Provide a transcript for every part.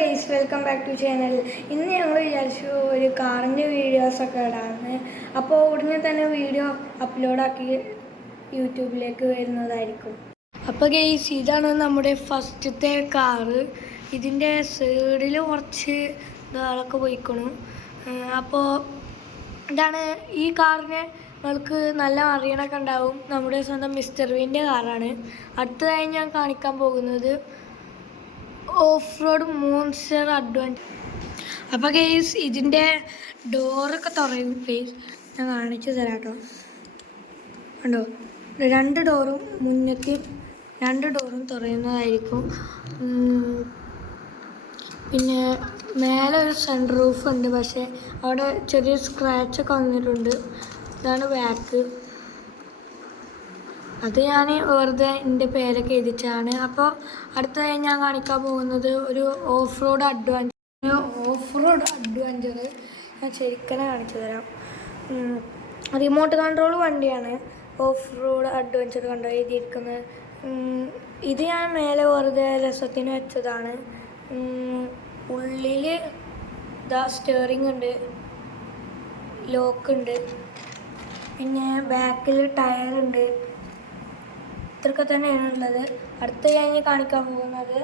Guys, welcome back to channel. ഇന്ന് ഞങ്ങൾ വിചാരിച്ചു ഒരു കാറിൻ്റെ വീഡിയോസൊക്കെ ഇടാമെന്ന്. അപ്പോൾ ഉടനെ തന്നെ വീഡിയോ അപ്ലോഡാക്കി യൂട്യൂബിലേക്ക് വരുന്നതായിരിക്കും. അപ്പോൾ ഗൈസ്, ഇതാണ് നമ്മുടെ ഫസ്റ്റത്തെ കാറ്. ഇതിൻ്റെ സൈഡിൽ കുറച്ച് ഇതാളൊക്കെ പോയിക്കണം. അപ്പോൾ ഇതാണ് ഈ കാറിനെ നമ്മൾക്ക് നല്ല അറിയണമൊക്കെ ഉണ്ടാവും. നമ്മുടെ സ്വന്തം മിസ്റ്റർ വിൻ്റെ കാറാണ്. അടുത്തതായി ഞാൻ കാണിക്കാൻ പോകുന്നത് ഓഫ് റോഡ് മോൺസ്റ്റർ അഡ്വഞ്ചർ. അപ്പോൾ ഗെയ്സ്, ഇതിൻ്റെ ഡോറൊക്കെ തുറയും. ഗെയ്സ്, ഞാൻ കാണിച്ചു തരാം കേട്ടോ. കണ്ടോ, രണ്ട് ഡോറും മുന്നത്തെ രണ്ട് ഡോറും തുറയുന്നതായിരിക്കും. പിന്നെ മേലെ ഒരു സൺ റൂഫ് ഉണ്ട്, പക്ഷേ അവിടെ ചെറിയ സ്ക്രാച്ചൊക്കെ വന്നിട്ടുണ്ട്. ഇതാണ് ബാക്ക്. അത് ഞാൻ വെറുതെ എൻ്റെ പേരൊക്കെ എഴുതിച്ചാണ്. അപ്പോൾ അടുത്തതായി ഞാൻ കാണിക്കാൻ പോകുന്നത് ഒരു ഓഫ് റോഡ് അഡ്വഞ്ചർ. ഞാൻ ശരിക്കും കാണിച്ചു തരാം. റിമോട്ട് കൺട്രോൾ വണ്ടിയാണ്. ഓഫ് റോഡ് അഡ്വഞ്ചർ കണ്ടോ എഴുതിയിരിക്കുന്നത്. ഇത് ഞാൻ മേലെ വെറുതെ രസത്തിന് വെച്ചതാണ്. ഉള്ളിൽ ഇതാ സ്റ്റിയറിംഗ് ഉണ്ട്, ലോക്കുണ്ട്, പിന്നെ ബാക്കിൽ ടയറുണ്ട്. ഇത്രയൊക്കെ തന്നെയാണ് ഉള്ളത്. അടുത്ത ഞാൻ കാണിക്കാൻ പോകുന്നത്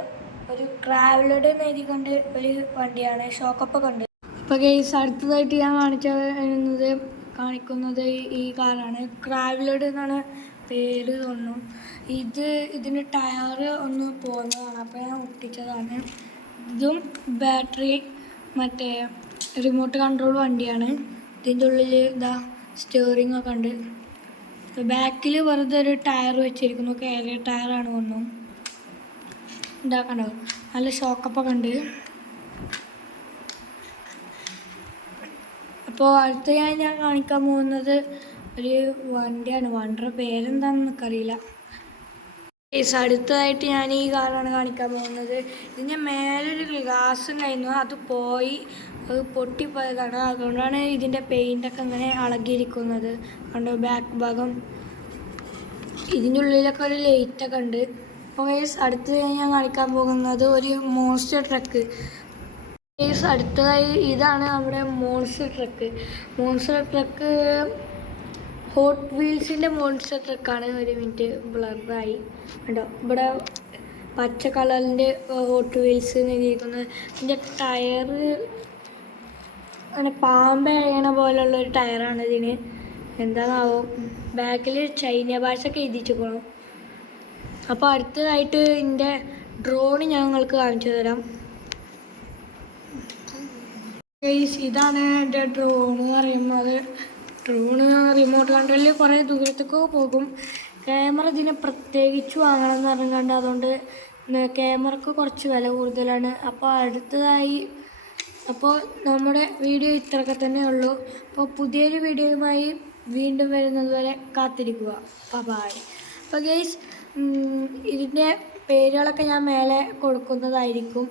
ഒരു ട്രാവലഡ് എന്ന് എഴുതിക്കൊണ്ട് ഒരു വണ്ടിയാണ്. ഷോക്കപ്പൊക്കെ ഉണ്ട്. അപ്പോൾ ഗെയ്സ്, അടുത്തതായിട്ട് ഞാൻ കാണിക്കുന്നത് ഈ കാറാണ്. ട്രാവലഡ് എന്നാണ് പേര് തോന്നുന്നു. ഇതിന് ടയർ ഒന്ന് പോകുന്നതാണ്, അപ്പോൾ ഞാൻ ഒട്ടിച്ചതാണ്. ഇതും ബാറ്ററി മറ്റേ റിമോട്ട് കൺട്രോൾ വണ്ടിയാണ്. ഇതിൻ്റെ ഉള്ളിൽ ഇതാ സ്റ്റിയറിംഗ് ഒക്കെ ഉണ്ട്. ബാക്കിൽ വെറുതെ ഒരു ടയർ വെച്ചിരിക്കുന്നു. കേറിയ ടയറാണ് ഒന്നും. ഇതാക്കണ്ടോ, നല്ല ഷോക്കപ്പൊക്കെ ഉണ്ട്. അപ്പോൾ അടുത്തയായി ഞാൻ കാണിക്കാൻ പോകുന്നത് ഒരു വണ്ടിയാണ്. വണ്ടിയുടെ പേരെന്താണെന്ന് എനിക്കറിയില്ല. അടുത്തതായിട്ട് ഞാൻ ഈ കാറാണ് കാണിക്കാൻ പോകുന്നത്. ഇതിൻ്റെ മേലൊരു ഗ്ലാസ് ഉണ്ടായിരുന്നു, അത് പൊട്ടിപ്പോയതാണ്. അതുകൊണ്ടാണ് ഇതിൻ്റെ പെയിൻ്റൊക്കെ ഇങ്ങനെ ഇളകിയിരിക്കുന്നത്. കണ്ടോ, ബാക്ക് ഭാഗം. ഇതിൻ്റെ ഉള്ളിലൊക്കെ ഒരു ലൈറ്റൊക്കെ ഉണ്ട്. അപ്പോൾ അടുത്ത് ഞാൻ കാണിക്കാൻ പോകുന്നത് ഒരു മോൺസ്റ്റർ ട്രക്ക്. അടുത്തതായി ഇതാണ് നമ്മുടെ മോൺസ്റ്റർ ട്രക്ക്. ഹോട്ട് വീൽസിൻ്റെ മോൺസ്റ്റർ ട്രക്കാണ്. ഒരു മിനിറ്റ്, ബ്ലറായി കണ്ടോ. ഇവിടെ പച്ച കളറിൻ്റെ ഹോട്ട് വീൽസ് എഴുതിയിരിക്കുന്നത്. ഇതിൻ്റെ ടയർ അങ്ങനെ പാമ്പഴയണ പോലുള്ളൊരു ടയറാണ് ഇതിന്. എന്താണാവോ, ബാക്കിൽ ചൈന ഭാഷയൊക്കെ എഴുതിച്ചിരിക്കണം. അപ്പോൾ അടുത്തതായിട്ട് ഇതിൻ്റെ ഡ്രോൺ ഞങ്ങൾക്ക് കാണിച്ചു തരാം. ഇതാണ് എൻ്റെ ഡ്രോൺ എന്ന് പറയുന്നത്. ഡ്രോണ് റിമോട്ട് കൺട്രോളിൽ കുറേ ദൂരത്തേക്കൊക്കെ പോകും. ക്യാമറ ഇതിനെ പ്രത്യേകിച്ച് വാങ്ങണം എന്ന് പറഞ്ഞുകൊണ്ട്, അതുകൊണ്ട് ക്യാമറക്ക് കുറച്ച് വില കൂടുതലാണ്. അപ്പോൾ അടുത്തതായി നമ്മുടെ വീഡിയോ ഇത്രയൊക്കെ തന്നെ ഉള്ളൂ. അപ്പോൾ പുതിയൊരു വീഡിയോയുമായി വീണ്ടും വരുന്നത് വരെ കാത്തിരിക്കുക. ബൈ. അപ്പോൾ ഗൈസ്, ഇതിൻ്റെ പേരുകളൊക്കെ ഞാൻ മേലെ കൊടുക്കുന്നതായിരിക്കും.